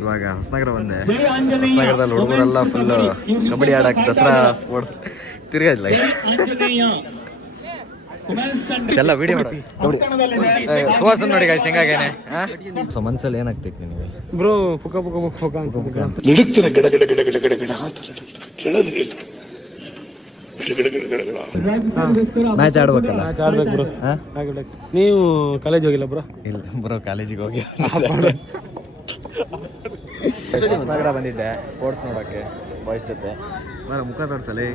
ಇವಾಗ ಹೊಸನಗರ ಬಂದೆ. ಹೊಸನಗರದಲ್ಲಿ ಹುಡುಗರೆಲ್ಲ ಫುಲ್ ಕಬಡ್ಡಿ ಆಡಕ್ಕೆ ದಸರಾ ಸ್ಪೋರ್ಟ್ಸ್ ತಿರ್ಗಾ ಇಲ್ಲ ಎಲ್ಲ ವಿಡಿಯೋ ಮಾಡಿ ಸುವಾಸನ್ ನೋಡಿ ಗಾಯ್ಸ್ ಹೆಂಗಾಗೇನೆ. ಸೊ ಮನ್ಸಲ್ಲಿ ಏನಾಗ್ತೈತಿ ನಿನಗೆ ಬ್ರೋ? ಪುಕ ಪುಕ ಪುಕ ಪುಕ ಅಂತ ಮ್ಯಾಚ್ ಆಡ್ಬೇಕಲ್ಲ. ಆಡ್ಬೇಕು ಬ್ರೋ. ನೀವು ಕಾಲೇಜ್ ಹೋಗಿಲ್ಲ ಬ್ರೋ? ಇಲ್ಲ ಬ್ರೋ, ಕಾಲೇಜಿಗೆ ಹೋಗಿ ಹೊಸನಗರ ಬಂದಿದ್ದೆ ಸ್ಪೋರ್ಟ್ಸ್ ನೋಡೋಕ್ಕೆ ಬಾಯ್ಸ್ ಜೊತೆ. ಬರ ಮುಖ ತೋರ್ಸಲಿ,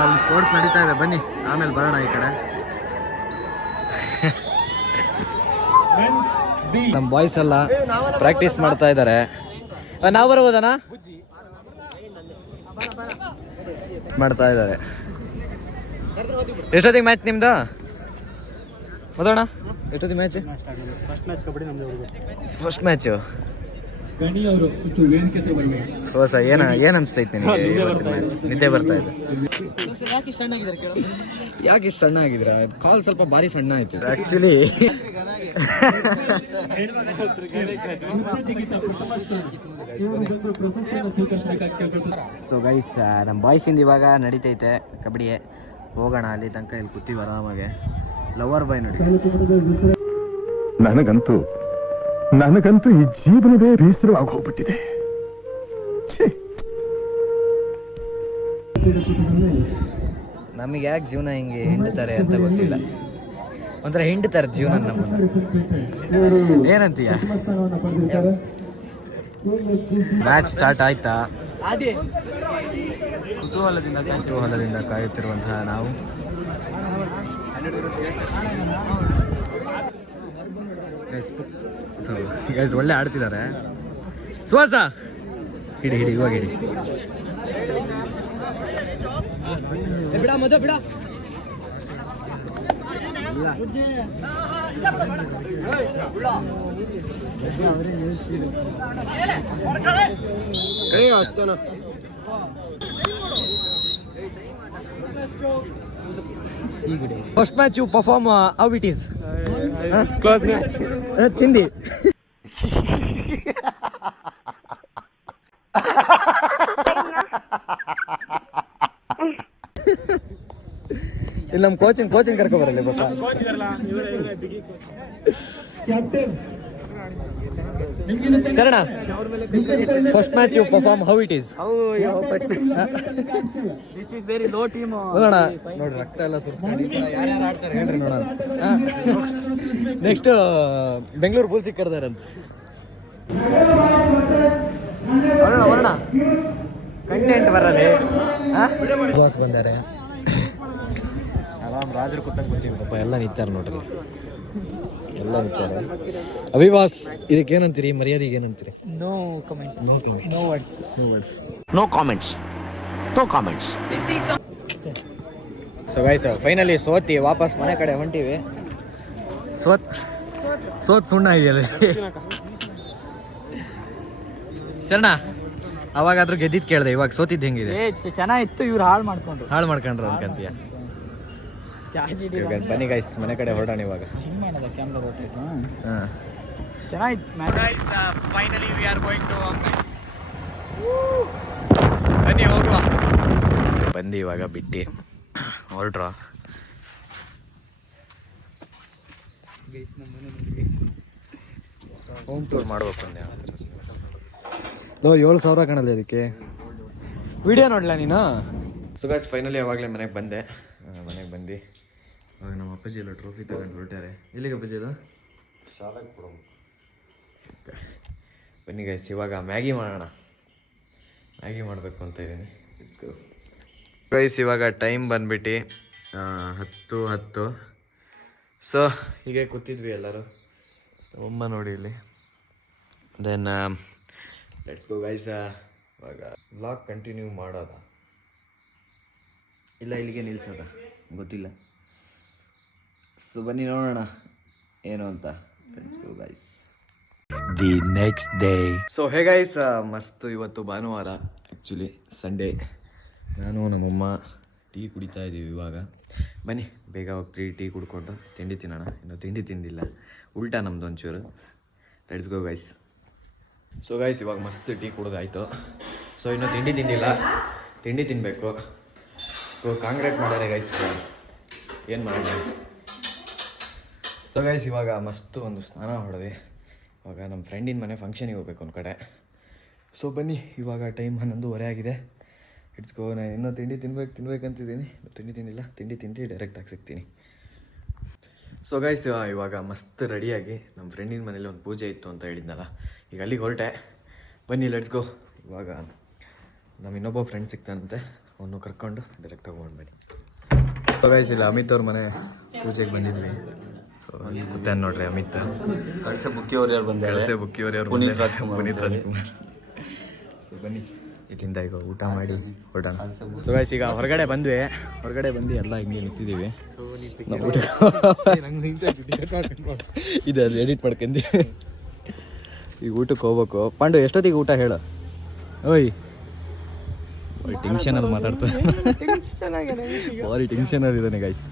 ಅಲ್ಲಿ ಸ್ಪೋರ್ಟ್ಸ್ ನಡೀತಾ ಇದೆ, ಬನ್ನಿ ಆಮೇಲೆ ಬರೋಣ ಈ ಕಡೆ. ನಮ್ಮ ಬಾಯ್ಸ್ ಎಲ್ಲ ಪ್ರಾಕ್ಟೀಸ್ ಮಾಡ್ತಾ ಇದ್ದಾರೆ. ನಾವು ಬರ್ಬೋದಣ್ಣ? ಮಾಡ್ತಾ ಇದ್ದಾರೆ. ಎಷ್ಟೊತ್ತಿಗೆ ಮ್ಯಾಚ್ ನಿಮ್ದು? ಓದೋಣ, ಎಷ್ಟೊತ್ತಿಗೆ ಮ್ಯಾಚ್? First match. ಹೊಸ ಏನ್ ಅನ್ಸ್ತೈತೆ ನಿನಗೆ ಇವತ್ತಿನ ಮ್ಯಾಚ್? ನಿದ್ದೆ ಬರ್ತಾ ಇದೆ. ಯಾಕೆ ಇಷ್ಟು ಸಣ್ಣ ಆಗಿದ್ರ? ಕಾಲ್ ಸ್ವಲ್ಪ ಭಾರಿ ಸಣ್ಣ ಆಯ್ತು ಆಕ್ಚುಲಿ. ಸೊ ಗೈಸ್, ನಮ್ಮ ಬಾಯ್ಸಿಂದ ಇವಾಗ ನಡೀತೈತೆ ಕಬಡ್ಡಿ. ಹೋಗೋಣ ಅಲ್ಲಿ ತನಕ. ಇಲ್ಲಿ ಕೂತೀವಿ ಆರಾಮಾಗೆ. ಲವರ್ ಬಾಯ್ ನೋಡಿ. ನನಗಂತೂ ಈ ಜೀವನವೇ ಬೇಸರವಾಗಿ ಹೋಗ್ಬಿಟ್ಟಿದೆ. ನಮಗೆ ಯಾಕೆ ಜೀವನ ಹಿಂಗೆ ಹಿಂಡ್ತಾರೆ ಅಂತ ಗೊತ್ತಿಲ್ಲ. ಒಂಥರ ಹಿಂಡ್ತಾರೆ ಜೀವನ ನಮ್ಮನ್ನ. ಏನಂತೀಯ? ಮ್ಯಾಚ್ ಸ್ಟಾರ್ಟ್ ಆಯ್ತಾ? ಕುತೂಹಲದಿಂದ ಕಾಯುತ್ತಿರುವಂತಹ ನಾವು ಗೈಸ್ ಒಳ್ಳೆ ಆಡ್ತಿದ್ದಾರೆ. ಸುವಾಸ ಹಿಡಿ ಇವಾಗ ಹಿಡಿ. First match you perform how it is? Close match. ಚಿಂದಿ ಇಲ್ಲಿ ನಮ್ಮ ಕೋಚಿಂಗ್ ಕರ್ಕೊ ಬರಲಿ ಪಾಪ. ಚರಣ, first match you perform how it is? This is very low team. ನೋಡೋಣ, ನೋಡಿ ರಕ್ತ ಎಲ್ಲ ಸುರಿಸ್ಕೊಂಡು ಯಾರ್ಯಾರು ಆಡ್ತಾರೆ ಹೇಳ್ರಿ ನೋಡೋಣ. ನೆಕ್ಸ್ಟ್ ಬೆಂಗಳೂರು ಬುಲ್ಸಿಗೆ ಕರೆದಾರಂತ. ಬರೋಣ ಕಂಟೆಂಟ್ ಬರಲಿ. ಬಾಸ್ ಬಂದಾರೆ, ಆರಾಮ್ ರಾಜರು ಕೂತಂಗೆ ಕೂತೀವಿ ಪಾಪ. ಎಲ್ಲ ನಿಂತಾರೆ ನೋಡ್ರಿ, ಎಲ್ಲ ನಿಂತಾರೆ. ಅಭಿವಾಸ್, ಇದಕ್ಕೆ ಏನಂತೀರಿ? ಮರ್ಯಾದೆಗೆ ಏನಂತೀರಿ? No comments. No comments. So guys, finally ಸೋತಿ ವಾಪಸ್ ಮನೆ ಕಡೆ ಹೊಂಟಿವಿ. ಸೋತ್ ಸುಣ್ಣ ಇದೆಯಲ್ಲ ಚರಣ. ಅವಾಗಾದ್ರೂ ಗೆದ್ದಿದ್ ಕೇಳ್ದೆ, ಇವಾಗ ಸೋತಿದ್ದು ಹೆಂಗಿದೆ? ಚೆನ್ನಾಗಿತ್ತು, ಇವ್ರು ಹಾಳು ಮಾಡ್ಕೊಂಡ್ರು ಅನ್ಕಂತೀಯ? ಬನ್ನಿ ಗೈಸ್, ಮನೆ ಕಡೆ ಹೊರಡೋಣ ಇವಾಗ. Finally we are going to office. ಬನ್ನಿ ಹೋಗುವ. ಬಂದು ಇವಾಗ ಬಿಟ್ಟು ಹೊರಡ್ರ. ಹೋಮ್ ಟೂರ್ ಮಾಡ್ಬೇಕು ಅಂದೆ. 7,000 ಕಾಣಲ್ಲ ಅದಕ್ಕೆ. ವಿಡಿಯೋ ನೋಡ್ಲಾ ನೀನು? ಸೊ ಗೈಸ್, ಫೈನಲಿ ಯಾವಾಗಲೇ ಮನೆಗೆ ಬಂದೆ. ಮನೆಗೆ ಬಂದು ಇವಾಗ ನಮ್ಮ ಅಪ್ಪಾಜಿ ಎಲ್ಲ ಟ್ರೋಫಿ ತಗೊಂಡು ಹೊರಟ್ಟಾರೆ. ಎಲ್ಲಿಗೆ ಅಪ್ಪಾಜಿ ಅದು? ಶಾಲೆಗೆ ಕೊಡೋದು. ಬನ್ನಿ ಗೈಸ್, ಇವಾಗ ಮ್ಯಾಗಿ ಮಾಡೋಣ. ಮ್ಯಾಗಿ ಮಾಡಬೇಕು ಅಂತ ಇದ್ದೀನಿ. ಗೈಸ್, ಇವಾಗ ಟೈಮ್ ಬಂದ್ಬಿಟ್ಟು 10:10. ಸೊ ಹೀಗೆ ಕೂತಿದ್ವಿ ಎಲ್ಲರೂ. ಒಮ್ಮ ನೋಡಿ ಇಲ್ಲಿ. Then let's go guys. ಇವಾಗ ವ್ಲಾಗ್ ಕಂಟಿನ್ಯೂ ಮಾಡೋದ ಇಲ್ಲ ಇಲ್ಲಿಗೆ ನಿಲ್ಸೋದ ಗೊತ್ತಿಲ್ಲ. ಸೊ ಬನ್ನಿ ನೋಡೋಣ ಏನು ಅಂತ. Let's go guys. The next day. So hey guys, ಮಸ್ತು. ಇವತ್ತು ಭಾನುವಾರ, ಆ್ಯಕ್ಚುಲಿ ಸಂಡೇ. ನಾನು ನಮ್ಮಮ್ಮ ಟೀ ಕುಡಿತಾ ಇದ್ದೀವಿ ಇವಾಗ. ಬನ್ನಿ ಬೇಗ ಹೋಗ್ತೀವಿ ಟೀ ಕುಡ್ಕೊಂಡು ತಿಂಡಿ ತಿನ್ನೋಣ. ಇನ್ನೂ ತಿಂಡಿ ತಿಂದಿಲ್ಲ, ಉಲ್ಟಾ ನಮ್ದು ಒಂಚೂರು. Let's go guys. So guys ಇವಾಗ ಮಸ್ತ್ ಟೀ ಕುಡಿದಾಯ್ತು. ಸೊ ಇನ್ನೂ ತಿಂಡಿ ತಿಂದಿಲ್ಲ, ತಿಂಡಿ ತಿನ್ನಬೇಕು. ಸೊ ಕಾಂಗ್ರೇಟ್ ಮಾಡ್ಯಾರೆ ಗೈಸ್, ಏನು ಮಾಡೋಣ. ಸೊ ಗೈಸ್ ಇವಾಗ ಮಸ್ತು ಒಂದು ಸ್ನಾನ ಹೊಡೆದು ಇವಾಗ ನಮ್ಮ ಫ್ರೆಂಡಿನ ಮನೆ ಫಂಕ್ಷನಿಗೆ ಹೋಗ್ಬೇಕು ಒಂದು ಕಡೆ. ಸೊ ಬನ್ನಿ, ಇವಾಗ ಟೈಮ್ 11:30 ಆಗಿದೆ. ಇಟ್ಸ್ ಗೋ. ನಾನು ಇನ್ನೂ ತಿಂಡಿ ತಿನ್ಬೇಕಂತಿದ್ದೀನಿ, ತಿಂಡಿ ತಿಂದಿಲ್ಲ. ತಿಂಡಿ ತಿಂದು ಡೈರೆಕ್ಟಾಗಿ ಸಿಗ್ತೀನಿ. ಸೊ ಗೈಸ್ ಇವಾಗ ಮಸ್ತ್ ರೆಡಿಯಾಗಿ ನಮ್ಮ ಫ್ರೆಂಡಿನ ಮನೇಲಿ ಒಂದು ಪೂಜೆ ಇತ್ತು ಅಂತ ಹೇಳಿದ್ನಲ್ಲ, ಈಗ ಅಲ್ಲಿಗೆ ಹೊರಟೆ. ಬನ್ನಿ ಲೆಟ್ಸ್ ಗೋ. ಇವಾಗ ನಮ್ಮ ಇನ್ನೊಬ್ಬ ಫ್ರೆಂಡ್ ಸಿಗ್ತಾನಂತೆ, ಅವನು ಕರ್ಕೊಂಡು ಡೈರೆಕ್ಟಾಗಿ ಹೋಗೋಣ ಬನ್ನಿ. ಸೊ ಗೈಸ್ ಇಲ್ಲ ಅಮಿತ್ ಅವ್ರ ಮನೆ ಪೂಜೆಗೆ ಬಂದಿದ್ವಿ. ಸೊ ಕೂತಾನೆ ನೋಡ್ರಿ ಅಮಿತ್. ಕಳಸೆ ಬುಕ್ಕಿಯವ್ರು ಯಾರು ಬಂದ ಬುಕ್ಕಿಯವರು ಪುನೀತ್ ರಾಜ್ಕುಮಾರ್. ಪುನೀತ್ ರಾಜ್ಕುಮಾರ್. ಸೊ ಬನ್ನಿ ಇಲ್ಲಿಂದ ಈಗ ಊಟ ಮಾಡಿ ಹೊರಡೋಣ. ಸೊ ಗೈಸ್ ಈಗ ಹೊರಗಡೆ ಬಂದು ಎಲ್ಲ ಹಿಂಗೆ ನಿಂತಿದ್ದೀವಿ. ಇದೆ ಅಲ್ಲಿ ಎಡಿಟ್ ಮಾಡ್ಕೊಂಡಿ. ಈಗ ಊಟಕ್ಕೆ ಹೋಗ್ಬೇಕು. ಪಾಂಡು ಎಷ್ಟೊತ್ತಿಗೆ ಊಟ ಹೇಳು? ಓಯ್ ಟೆನ್ಷನಲ್ಲಿ ಮಾತಾಡ್ತಾರೆ, ಭಾರಿ ಟೆನ್ಷನಲ್ಲಿ ಇದ್ದಾನೆ ಗೈಸ್.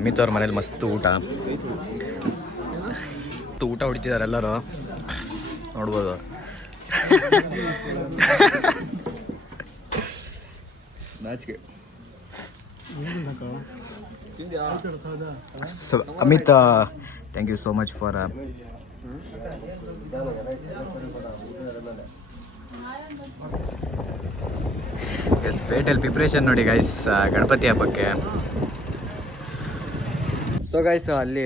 ಅಮಿತ್ ಅವ್ರ ಮನೇಲಿ ಮಸ್ತ್ ಊಟ ಹೊಡಿತಿದ್ದಾರೆ ಎಲ್ಲರೂ, ನೋಡ್ಬೋದು. ನಾಚಿಕೆ. So Amit, thank you so much for petal preparation ನೋಡಿ ಗೈಸ್ ಗಣಪತಿ ಹಬ್ಬಕ್ಕೆ. ಸೊ ಗೈಸ್ ಅಲ್ಲಿ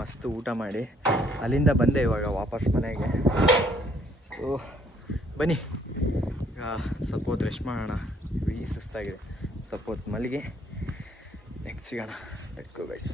ಮಸ್ತ್ ಊಟ ಮಾಡಿ ಅಲ್ಲಿಂದ ಬಂದೆ ಇವಾಗ ವಾಪಸ್ ಮನೆಗೆ. ಸೊ ಬನ್ನಿ ಸ್ವಲ್ಪ ಹೊತ್ತು ರೆಸ್ಟ್ ಮಾಡೋಣ, ಸುಸ್ತಾಗಿದೆ. ಸ್ವಲ್ಪ ಹೊತ್ತು ಮಲಗಿ ನೆಕ್ಸ್ಟ್ ಸಿಗೋಣ. Let's go guys.